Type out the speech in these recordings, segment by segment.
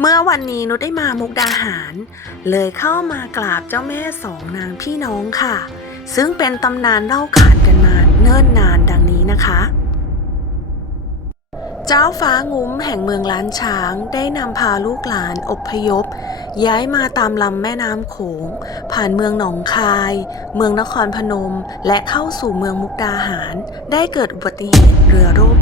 เมื่อวันนี้นุชได้มามุกดาหาร เลยเข้ามากราบเจ้าแม่สองนางพี่น้องค่ะ ซึ่งเป็นตำนานเล่าขานกันมาเนิ่นนานดังนี้นะคะ เจ้าฟ้างุ้มแห่งเมืองล้านช้างได้นำพาลูกหลานอพยพ ย้ายมาตามลำแม่น้ำโขง ผ่านเมืองหนองคาย เมืองนครพนม และเข้าสู่เมืองมุกดาหาร ได้เกิดอุบัติเหตุเรือร่ม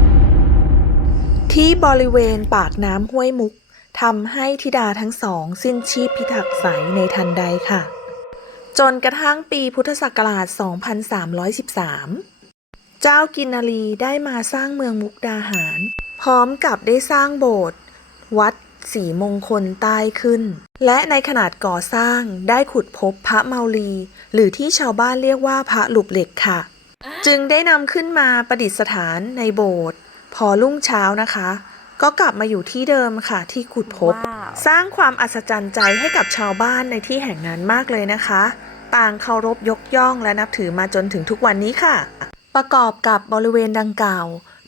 ที่บริเวณปากน้ำห้วยมุก ทำให้ธิดาทั้งสองสิ้นชีพพิทักษ์ใสในทันใดค่ะ จนกระทั่งปีพุทธศักราช 2313 เจ้ากินนารีได้มาสร้างเมืองมุกดาหาร พร้อมกับได้สร้างโบสถ์วัดศรีมงคลใต้ขึ้น และในขนาดก่อสร้างได้ขุดพบพระเมาลี หรือที่ชาวบ้านเรียกว่าพระหลุบเหล็กค่ะ จึงได้นำขึ้นมาประดิษฐานในโบสถ์พอรุ่งเช้านะคะ ก็กลับมาอยู่ที่เดิมค่ะที่ขุดพบว้าวสร้างความอัศจรรย์ใจให้กับชาวบ้านในที่แห่งนั้นมากเลยนะคะ ต่างเคารพยกย่องและนับถือมาจนถึงทุกวันนี้ค่ะ ประกอบกับบริเวณดังกล่าว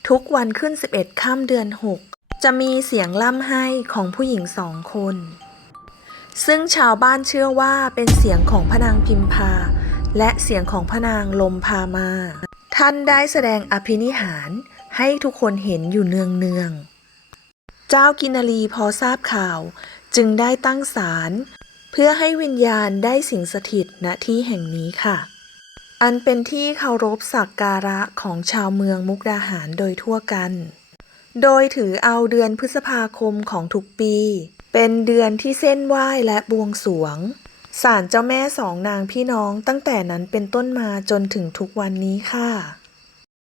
ทุกวันขึ้น 11ค่ำเดือน 6 จะมีเสียงล่ำไห้ของผู้หญิงสองคน ซึ่งชาวบ้านเชื่อว่าเป็นเสียงของพระนางพิมพา และเสียงของพระนางลมพามา ท่านได้แสดงอภินิหารให้ทุกคนเห็นอยู่เนืองเนืองๆ เจ้ากินารีพอทราบข่าว จึงได้ตั้งศาลเพื่อให้วิญญาณได้สิงสถิตณที่แห่งนี้ค่ะ อันเป็นที่เคารพสักการะของชาวเมืองมุกดาหารโดยทั่วกัน โดยถือเอาเดือนพฤษภาคมของทุกปี เป็นเดือนที่เส้นไหว้และบวงสรวงศาลเจ้าแม่สองนางพี่น้องตั้งแต่นั้นเป็นต้นมาจนถึงทุกวันนี้ค่ะ